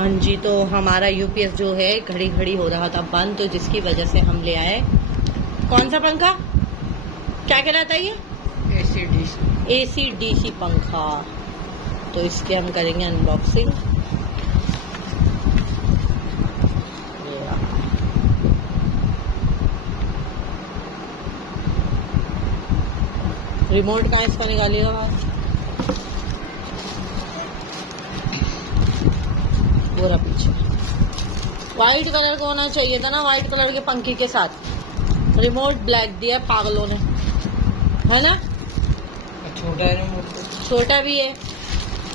हाँ जी, तो हमारा यूपीएस जो है घड़ी घड़ी हो रहा था बंद, तो जिसकी वजह से हम ले आए कौन सा पंखा, क्या कहलाता है ये, एसी डीसी पंखा। तो इसके हम करेंगे अनबॉक्सिंग। रिमोट कहाँ इसका निकालिएगा बाहर, पूरा पीछे वाइट कलर का होना चाहिए था ना, वाइट कलर के पंखे के साथ। रिमोट ब्लैक दिया पागलों ने, है ना। छोटा है रिमोट, छोटा भी है,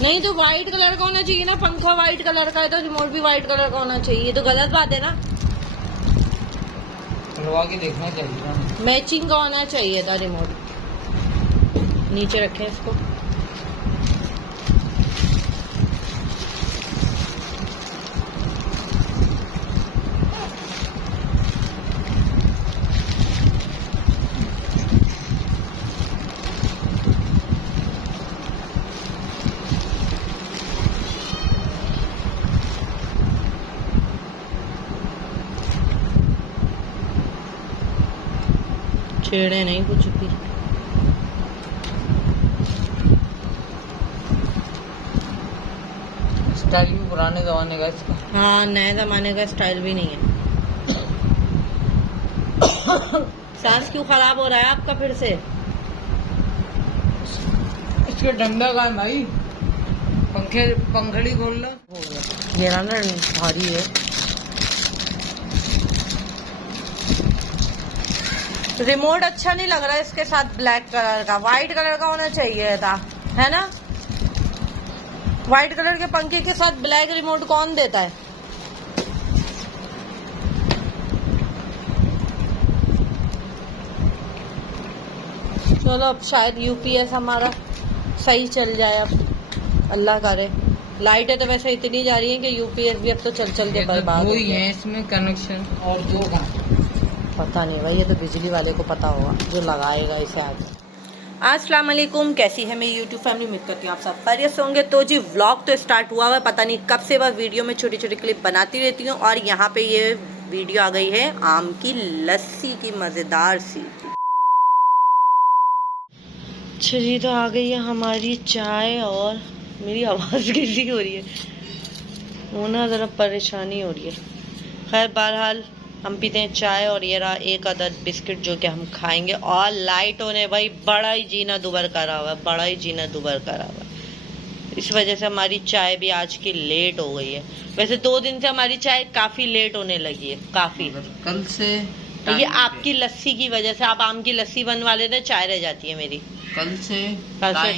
नहीं तो वाइट कलर का होना चाहिए ना, पंखा वाइट कलर का है तो रिमोट भी वाइट कलर का होना चाहिए। तो गलत बात है ना, खुलवा के देखना चाहिए ना, मैचिंग का होना चाहिए था रिमोट। नीचे रखें इसको। छेड़े नहीं कुछ भी। स्टाइल भी पुराने जमाने का इसका। हाँ, नए जमाने का स्टाइल भी नहीं है। सांस क्यों खराब हो रहा है आपका फिर से? इसके डंडा का है भाई, पंखड़ी खोल लो। हो गया मेरा ना भारी है। रिमोट अच्छा नहीं लग रहा है इसके साथ ब्लैक कलर का, वाइट कलर का होना चाहिए था, है ना। वाइट कलर के पंखे के साथ ब्लैक रिमोट कौन देता है? चलो अब शायद यूपीएस हमारा सही चल जाए, अब अल्लाह करे। लाइटें तो वैसे इतनी जा रही हैं कि यूपीएस भी अब तो चल चल के बर्बाद हो वही गया। है इसमें कनेक्शन, और दो का पता नहीं भाई, ये तो बिजली वाले को पता होगा जो लगाएगा इसे आगे। अस्सलाम वालेकुम, कैसी है मेरी यूट्यूब फैमिली? उम्मीद करती हूँ आप सब खैरियत से होंगे। तो जी व्लॉग तो स्टार्ट हुआ हुआ है, पता नहीं कब से वह वीडियो में छोटी छोटी क्लिप बनाती रहती हूँ। और यहाँ पे ये वीडियो आ गई है आम की लस्सी की, मज़ेदार सी। अच्छा जी, तो आ गई है हमारी चाय, और मेरी आवाज़ कैसी हो रही है, वो ना ज़रा परेशानी हो रही है। खैर बहरहाल हम पीते हैं चाय, और ये रहा एक अदद बिस्किट जो कि हम खाएंगे। और लाइटों ने भाई बड़ा ही जीना दुबर करा हुआ है, बड़ा ही जीना दुबर करा हुआ है। इस वजह से हमारी चाय भी आज की लेट हो गई है। वैसे 2 दिन से हमारी चाय काफ़ी लेट होने लगी है, काफ़ी। कल से ये आपकी लस्सी की वजह से, आप आम की लस्सी बनवा लेते, चाय रह जाती है मेरी। कल से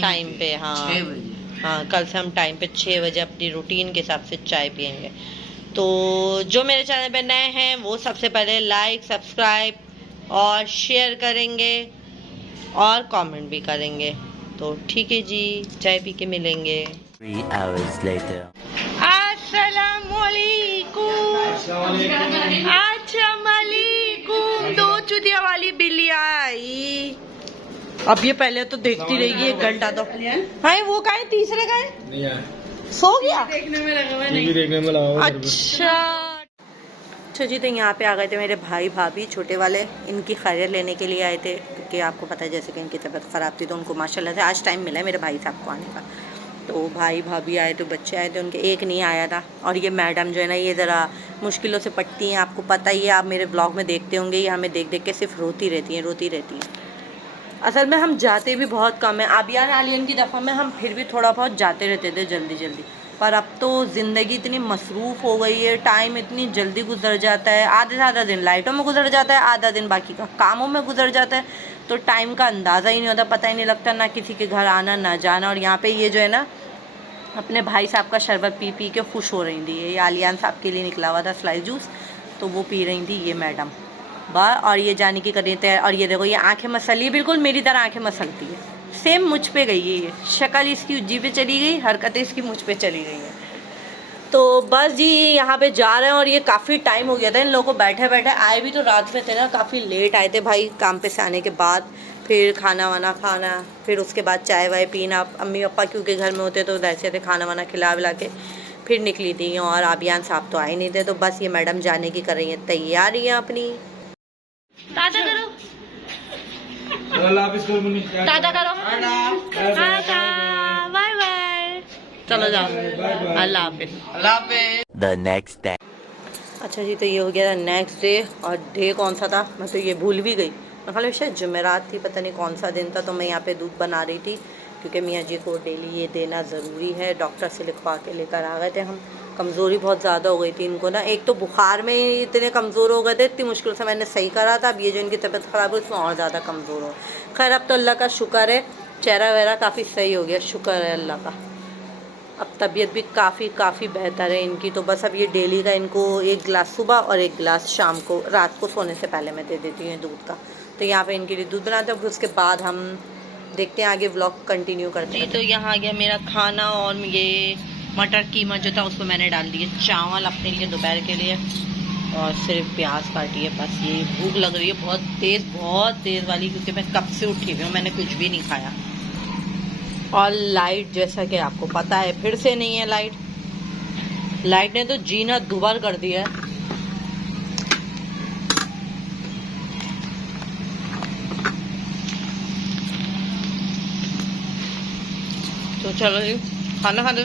टाइम पे, हाँ 6 बजे। हाँ, कल से हम टाइम पे 6 बजे अपनी रूटीन के हिसाब से चाय पियेंगे। तो जो मेरे चैनल पे नए हैं वो सबसे पहले लाइक, सब्सक्राइब और शेयर करेंगे, और कमेंट भी करेंगे। तो ठीक है जी, चाय पी के मिलेंगे। 3 hours later. अस्सलामुअलैकुम। 2 चुतिया वाली बिल्ली आई। अब ये पहले तो देखती रहेगी 1 घंटा तो। हाँ, वो का है, तीसरे का है, सो गया। देखने में लगा। अच्छा जी, तो यहाँ पे आ गए थे मेरे भाई भाभी छोटे वाले, इनकी खैरियत लेने के लिए आए थे, क्योंकि आपको पता है जैसे कि इनकी तबीयत ख़राब थी, तो उनको माशाल्लाह से आज टाइम मिला है मेरे भाई साहब को आने का। तो भाई भाभी आए, तो बच्चे आए थे उनके, एक नहीं आया था। और ये मैडम जो है ना, ये ज़रा मुश्किलों से पटती हैं, आपको पता ही है, आप मेरे ब्लॉग में देखते होंगे, ये हमें देख देख के सिर्फ रोती रहती हैं। असल में हम जाते भी बहुत कम है। आबियान आलियन की दफ़ा में हम फिर भी थोड़ा बहुत जाते रहते थे जल्दी, पर अब तो ज़िंदगी इतनी मसरूफ़ हो गई है, टाइम इतनी जल्दी गुजर जाता है। आधे से आधा दिन लाइटों में गुजर जाता है, आधा दिन बाकी का कामों में गुजर जाता है, तो टाइम का अंदाज़ा ही नहीं होता, पता ही नहीं लगता, ना किसी के घर आना ना जाना। और यहाँ पे ये जो है ना, अपने भाई साहब का शरबत पी पी के खुश हो रही थी। ये आलियान साहब के लिए निकला हुआ था स्लाइस जूस, तो वो पी रही थी ये मैडम बा। और ये जाने की करी तैयार, और ये देखो ये आंखें मसली, बिल्कुल मेरी तरह आंखें मसलती है, सेम मुझ पे गई है ये। शक्ल इसकी जी पे चली गई, हरकतें इसकी मुझ पे चली गई हैं। तो बस जी यहाँ पे जा रहे हैं, और ये काफ़ी टाइम हो गया था इन लोगों को बैठे बैठे। आए भी तो रात में थे ना, काफ़ी लेट आए थे भाई काम पे से आने के बाद। फिर खाना वाना खाना, फिर उसके बाद चाय वाय पीना। अम्मी पापा क्योंकि घर में होते तो वैसे थे, खाना वाना खिला विला के फिर निकली थी और आबियान साहब तो आए नहीं थे, तो बस ये मैडम जाने की कर रही हैं तैयारियाँ अपनी। टाटा करो, टाटा करो, टाटा, बाय बाय, चलो जाओ, अल्लाह हाफिज़। The next day. अच्छा जी, तो ये हो गया था नेक्स्ट डे। और डे कौन सा था मैं तो ये भूल भी गई। मैं ख्याल शायद जुमेरात थी, पता नहीं कौन सा दिन था। तो मैं यहाँ पे दूध बना रही थी क्योंकि मियाँ जी को डेली ये देना ज़रूरी है। डॉक्टर से लिखवा के लेकर आ गए थे हम। कमज़ोरी बहुत ज़्यादा हो गई थी इनको ना, एक तो बुखार में ही इतने कमज़ोर हो गए थे, इतनी मुश्किल से मैंने सही करा था। अब ये जो इनकी तबीयत ख़राब है उसमें और ज़्यादा कमज़ोर हो। खैर अब तो अल्लाह का शुक्र है, चेहरा वगैरह काफ़ी सही हो गया, शुक्र है अल्लाह का। अब तबीयत भी काफ़ी बेहतर है इनकी। तो बस अब ये डेली का इनको 1 गिलास सुबह और 1 गिलास शाम को, रात को सोने से पहले मैं दे देती हूँ दूध का। तो यहाँ पे इनके लिए दूध बनाते हैं, फिर उसके बाद हम देखते हैं आगे व्लॉग कंटिन्यू करते हैं। तो यहाँ आ गया मेरा खाना, और ये मटर कीमा जो था उसको मैंने डाल दिया चावल अपने लिए दोपहर के लिए, और सिर्फ प्याज काटी है बस। ये भूख लग रही है बहुत तेज़ वाली, क्योंकि मैं कब से उठी हुई हूँ, मैंने कुछ भी नहीं खाया। और लाइट जैसा कि आपको पता है फिर से नहीं है लाइट ने तो जीना दुबार कर दिया है। तो चलो जी खाना खा लो।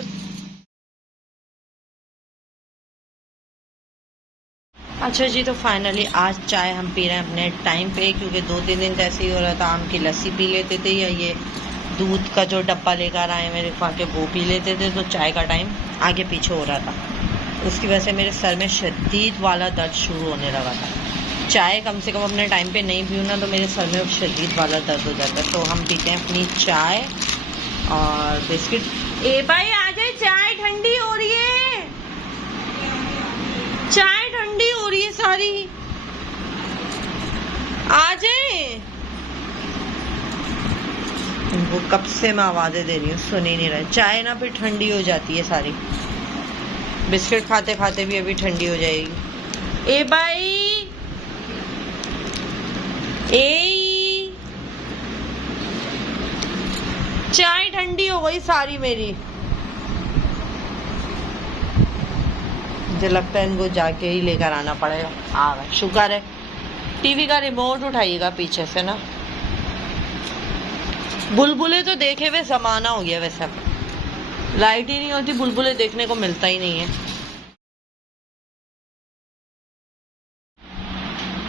अच्छा जी, तो फाइनली आज चाय हम पी रहे हैं अपने टाइम पे, क्योंकि 2-3 दिन तो ऐसे ही हो रहा था। आम की लस्सी पी लेते थे या ये दूध का जो डब्बा लेकर आए मेरे खा के वो पी लेते थे, तो चाय का टाइम आगे पीछे हो रहा था। उसकी वजह से मेरे सर में शदीद वाला दर्द शुरू होने लगा था। चाय कम से कम अपने टाइम पे नहीं पीऊँ ना तो मेरे सर में शदीद वाला दर्द हो जाता है। तो हम पीते हैं अपनी चाय और बिस्किट। ए भाई आ जाए, चाय ठंडी हो रही है, चाय ठंडी हो रही है सारी, आ जाए। वो कब से मैं आवाजें दे रही हूँ, सुन ही नहीं रहे। चाय ना फिर ठंडी हो जाती है सारी, बिस्किट खाते खाते भी अभी ठंडी हो जाएगी। ए भाई, ए चाय ठंडी हो गई सारी मेरी। मुझे लगता है इनको जाके ही लेकर आना पड़ेगा। आ गए, शुक्र है। टीवी का रिमोट उठाइएगा पीछे से ना। बुलबुले तो देखे हुए जमाना हो गया, वैसे लाइट ही नहीं होती, बुलबुले देखने को मिलता ही नहीं है।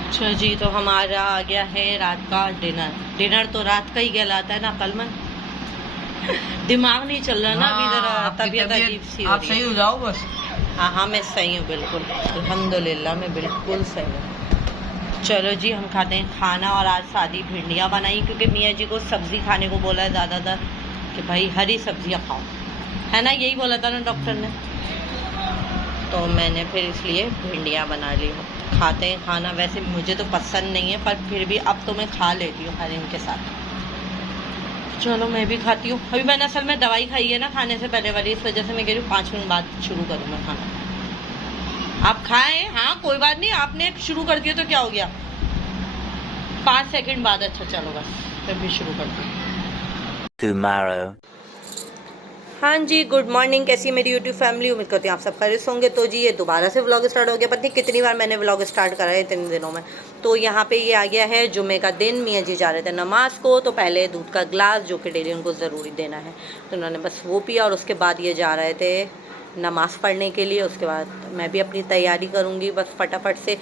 अच्छा जी, तो हमारा आ गया है रात का डिनर तो रात का ही कहलाता है ना, कल में दिमाग नहीं चल रहा ना अभी, जरा तबीयत अजीब सी हो रही है। आप सही हो जाओ बस। हाँ मैं सही हूँ बिल्कुल, अल्हम्दुलिल्लाह मैं बिल्कुल सही हूँ। चलो जी हम खाते हैं खाना। और आज सादी भिंडियाँ बनाई, क्योंकि मियाँ जी को सब्ज़ी खाने को बोला है ज़्यादातर कि भाई हरी सब्जियाँ खाओ, है ना, यही बोला था ना डॉक्टर ने। तो मैंने फिर इसलिए भिंडियाँ बना ली। खाते हैं खाना। वैसे मुझे तो पसंद नहीं है, पर फिर भी अब तो मैं खा लेती हूँ हर इनके साथ। चलो मैं भी खाती हूँ। अभी मैंने असल में दवाई खाई है ना खाने से पहले वाली, इस वजह से मैं कह रही हूँ 5 मिनट बाद शुरू करूँ मैं खाना। आप खाएं, हाँ कोई बात नहीं, आपने शुरू कर दिया तो क्या हो गया, 5 सेकंड बाद। अच्छा चलो बस फिर भी शुरू कर दूँ। Tomorrow. हाँ जी, गुड मॉर्निंग। कैसी मेरी यूट्यूब फैमिली, उम्मीद करती हूँ आप सब खैरियत होंगे। तो जी ये दोबारा से व्लॉग स्टार्ट हो गया, पता नहीं कितनी बार मैंने व्लॉग स्टार्ट करा है इतने दिनों में। तो यहाँ पे ये आ गया है जुमे का दिन, मियाँ जी जा रहे थे नमाज को। तो पहले दूध का ग्लास जो कि डेली उनको ज़रूरी देना है, तो उन्होंने बस वो पिया, और उसके बाद ये जा रहे थे नमाज़ पढ़ने के लिए। उसके बाद मैं भी अपनी तैयारी करूँगी बस फटाफट से।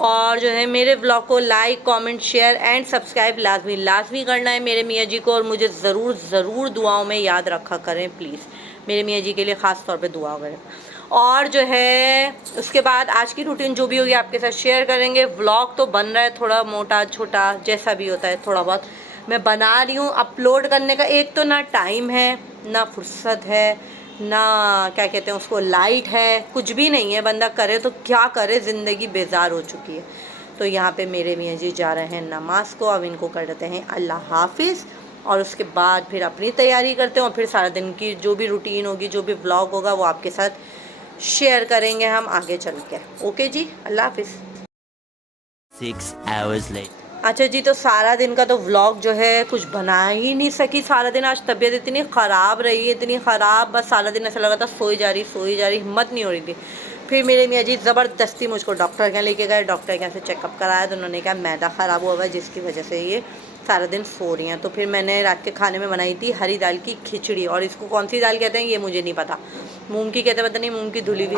और जो है मेरे ब्लॉग को like, comment, share and subscribe लाजमी करना है मेरे मियाँ जी को। और मुझे ज़रूर दुआओं में याद रखा करें प्लीज़, मेरे मियाँ जी के लिए ख़ास तौर पे दुआ करें। और जो है उसके बाद आज की रूटीन जो भी होगी आपके साथ शेयर करेंगे। व्लॉग तो बन रहा है, थोड़ा मोटा छोटा जैसा भी होता है थोड़ा बहुत मैं बना रही हूँ। अपलोड करने का एक तो ना टाइम है, ना फुर्सत है, ना क्या कहते हैं उसको लाइट है, कुछ भी नहीं है। बंदा करे तो क्या करे, ज़िंदगी बेजार हो चुकी है। तो यहाँ पे मेरे मियाँ जी जा रहे हैं नमाज को, अब इनको कर देते हैं अल्लाह हाफिज़। और उसके बाद फिर अपनी तैयारी करते हैं, और फिर सारा दिन की जो भी रूटीन होगी, जो भी व्लॉग होगा वो आपके साथ शेयर करेंगे हम आगे चल के। ओके जी, अल्लाह हाफिज़। 6 hours later. अच्छा जी, तो सारा दिन का तो व्लॉग जो है कुछ बना ही नहीं सकी सारा दिन। आज तबीयत इतनी ख़राब रही, इतनी ख़राब, बस सारा दिन ऐसा लगा था सोई जा रही, हिम्मत नहीं हो रही थी। फिर मेरे मियाँ जी ज़बरदस्ती मुझको डॉक्टर के यहाँ लेके गए। डॉक्टर के यहाँ से चेकअप कराया तो उन्होंने कहा मैदा ख़राब हुआ हुआ है, जिसकी वजह से ये सारा दिन सो रही हैं। तो फिर मैंने रात के खाने में बनाई थी हरी दाल की खिचड़ी, और इसको कौन सी दाल कहते हैं ये मुझे नहीं पता, मूंग की कहते हैं, पता नहीं, मूंग की धुली हुई,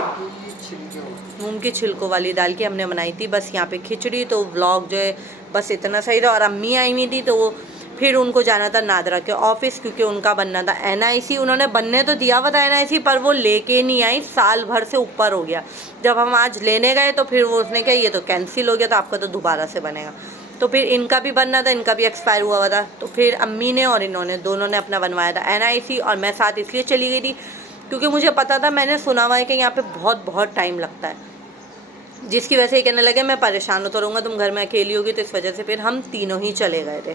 मूंग की छिलकों वाली दाल की हमने बनाई थी बस यहाँ पे खिचड़ी। तो व्लॉग जो है बस इतना सही था। और अम्मी आई हुई थी तो वो फिर उनको जाना था नादरा के ऑफिस, क्योंकि उनका बनना था NIC। उन्होंने बनने तो दिया हुआ था NIC, पर वो लेके नहीं आई, साल भर से ऊपर हो गया। जब हम आज लेने गए तो फिर वो उसने कहा ये तो कैंसिल हो गया, तो आपका तो दोबारा से बनेगा। तो फिर इनका भी बनना था, इनका भी एक्सपायर हुआ था। तो फिर अम्मी ने और इन्होंने दोनों ने अपना बनवाया था NIC, और मैं साथ इसलिए चली गई थी क्योंकि मुझे पता था, मैंने सुना हुआ है कि यहाँ पे बहुत टाइम लगता है, जिसकी वजह से ये कहने लगे मैं परेशान होता रहूँगा, तुम घर में अकेली होगी। तो इस वजह से फिर हम तीनों ही चले गए थे।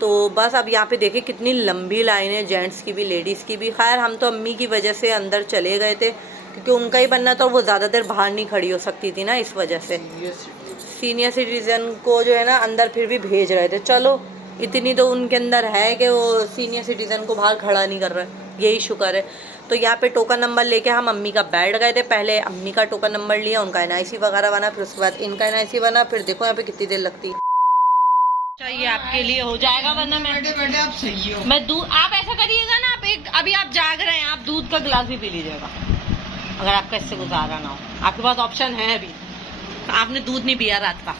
तो बस अब यहाँ पे देखिए कितनी लंबी लाइन है, जेंट्स की भी लेडीज़ की भी। खैर हम तो अम्मी की वजह से अंदर चले गए थे, क्योंकि उनका ही बनना था, वो ज़्यादा देर बाहर नहीं खड़ी हो सकती थी ना, इस वजह से सीनियर सिटीज़न को जो है ना अंदर फिर भी भेज रहे थे। चलो इतनी तो उनके अंदर है कि वो सीनियर सिटीज़न को बाहर खड़ा नहीं कर रहा है, यही शुक्र है। तो यहाँ पे टोकन नंबर लेके हम अम्मी का बैठ गए थे। पहले अम्मी का टोकन नंबर लिया, उनका NIC वगैरह बना, फिर उसके बाद इनका NIC बना। फिर देखो यहाँ पे कितनी देर लगती है। चाहिए आपके लिए हो जाएगा, वरना बैठे आप सही हो। मैं दूध, आप ऐसा करिएगा ना, आप अभी आप जाग रहे हैं, आप दूध का गिलास भी पी लीजिएगा, अगर आपका इससे गुजारा ना हो। आपके पास ऑप्शन है अभी, आपने दूध नहीं पिया रात का,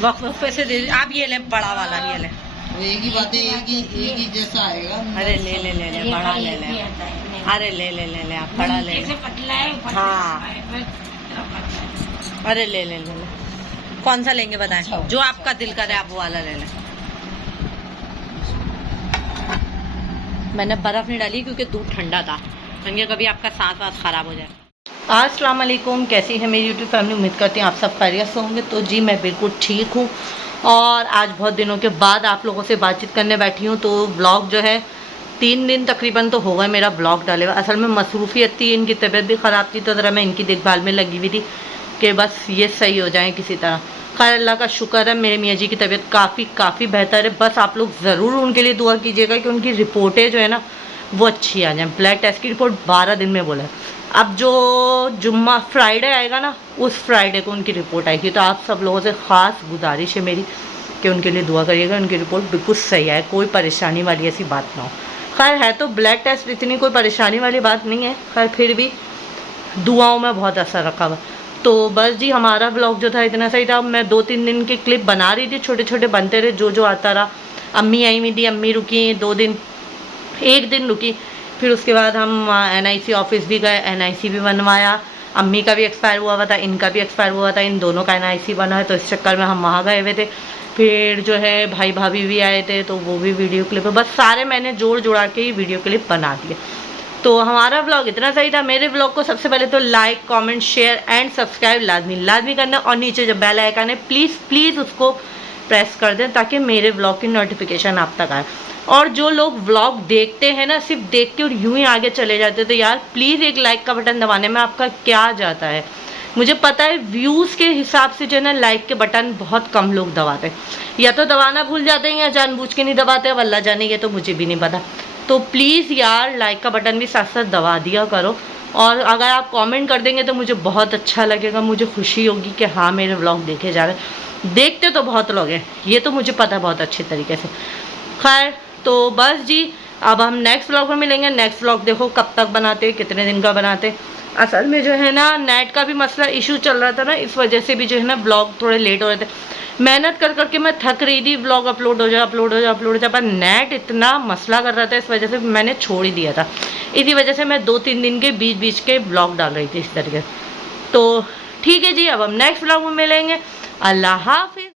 वक्त पैसे दे, आप ये लें बड़ा वाला, ये लें। एक ही बात है, एक ही जैसा आएगा। अरे ले बड़ा ले ले, अरे ले आप बड़ा ले ले। हाँ अरे ले कौन सा लेंगे बताएं, जो आपका दिल करे आप वो वाला ले लें। मैंने बर्फ नहीं डाली क्योंकि दूध ठंडा था, क्योंकि कभी आपका सांस वास खराब हो जाए। अस्सलाम वालेकुम, कैसी है मेरी यूट्यूब फैमिली, उम्मीद करती हैं आप सब खैरियत से होंगे। तो जी मैं बिल्कुल ठीक हूँ, और आज बहुत दिनों के बाद आप लोगों से बातचीत करने बैठी हूँ। तो ब्लॉग जो है 3 दिन तकरीबन तो हो गए मेरा ब्लॉग डाले हुआ। असल में मसरूफियत थी, इनकी तबीयत भी ख़राब थी, तो ज़रा मैं इनकी देखभाल में लगी हुई थी कि बस ये सही हो जाए किसी तरह। खैर अल्लाह का शुक्र है, मेरे मियाँ जी की तबीयत काफ़ी बेहतर है। बस आप लोग ज़रूर उनके लिए दुआ कीजिएगा कि उनकी रिपोर्टें जो है ना वो अच्छी आ जाएँ। ब्लड टेस्ट की रिपोर्ट 12 दिन में बोला है। अब जो जुम्मा फ्राइडे आएगा ना, उस फ्राइडे को उनकी रिपोर्ट आएगी। तो आप सब लोगों से ख़ास गुजारिश है मेरी कि उनके लिए दुआ करिएगा, उनकी रिपोर्ट बिल्कुल सही आए, कोई परेशानी वाली ऐसी बात ना हो। खैर है तो ब्लड टेस्ट, इतनी कोई परेशानी वाली बात नहीं है, खैर फिर भी दुआओं में बहुत असर रखा हुआ। तो बस जी हमारा ब्लॉग जो था इतना सही था। मैं 2-3 दिन के क्लिप बना रही थी, छोटे बनते रहे, जो आता रहा। अम्मी आई हुई थी, अम्मी रुकी 2 दिन, 1 दिन रुकी। फिर उसके बाद हम NIC ऑफिस भी गए, NIC भी बनवाया। अम्मी का भी एक्सपायर हुआ था, इनका भी एक्सपायर हुआ था, इन दोनों का NIC बना है, तो इस चक्कर में हम वहाँ गए हुए थे। फिर जो है भाई भाभी भी आए थे, तो वो भी वीडियो क्लिप, बस सारे मैंने जोड़ के ही वीडियो क्लिप बना दिए। तो हमारा व्लॉग इतना सही था। मेरे व्लॉग को सबसे पहले तो like, comment, share and subscribe लाजमी करना, और नीचे जो बेल आइकन है प्लीज़ उसको प्रेस कर दें, ताकि मेरे व्लॉग की नोटिफिकेशन आप तक आए। और जो लोग व्लॉग देखते हैं ना, सिर्फ देख के और यूं ही आगे चले जाते, तो यार प्लीज़ एक लाइक का बटन दबाने में आपका क्या जाता है। मुझे पता है व्यूज़ के हिसाब से जो है ना लाइक के बटन बहुत कम लोग दबाते हैं, या तो दबाना भूल जाते हैं या जानबूझ के नहीं दबाते, अब अल्लाह जाने, ये तो मुझे भी नहीं पता। तो प्लीज़ यार लाइक का बटन भी साथ दबा दिया करो, और अगर आप कमेंट कर देंगे तो मुझे बहुत अच्छा लगेगा, मुझे खुशी होगी कि हाँ मेरे व्लॉग देखे जा रहे हैं। देखते तो बहुत लोग हैं, ये तो मुझे पता है बहुत अच्छे तरीके से। खैर तो बस जी, अब हम नेक्स्ट व्लॉग में मिलेंगे। नेक्स्ट व्लॉग देखो कब तक बनाते, कितने दिन का बनाते। असल में जो है ना नेट का भी मसला इशू चल रहा था ना, इस वजह से भी जो है ना ब्लॉग थोड़े लेट हो रहे थे। मेहनत करके मैं थक रही थी, ब्लॉग अपलोड हो जाए, पर नेट इतना मसला कर रहा था, इस वजह से मैंने छोड़ ही दिया था। इसी वजह से मैं 2-3 दिन के बीच के ब्लॉग डाल रही थी इस तरीके। तो ठीक है जी, अब हम नेक्स्ट ब्लॉग में मिलेंगे। अल्लाह हाफिज़।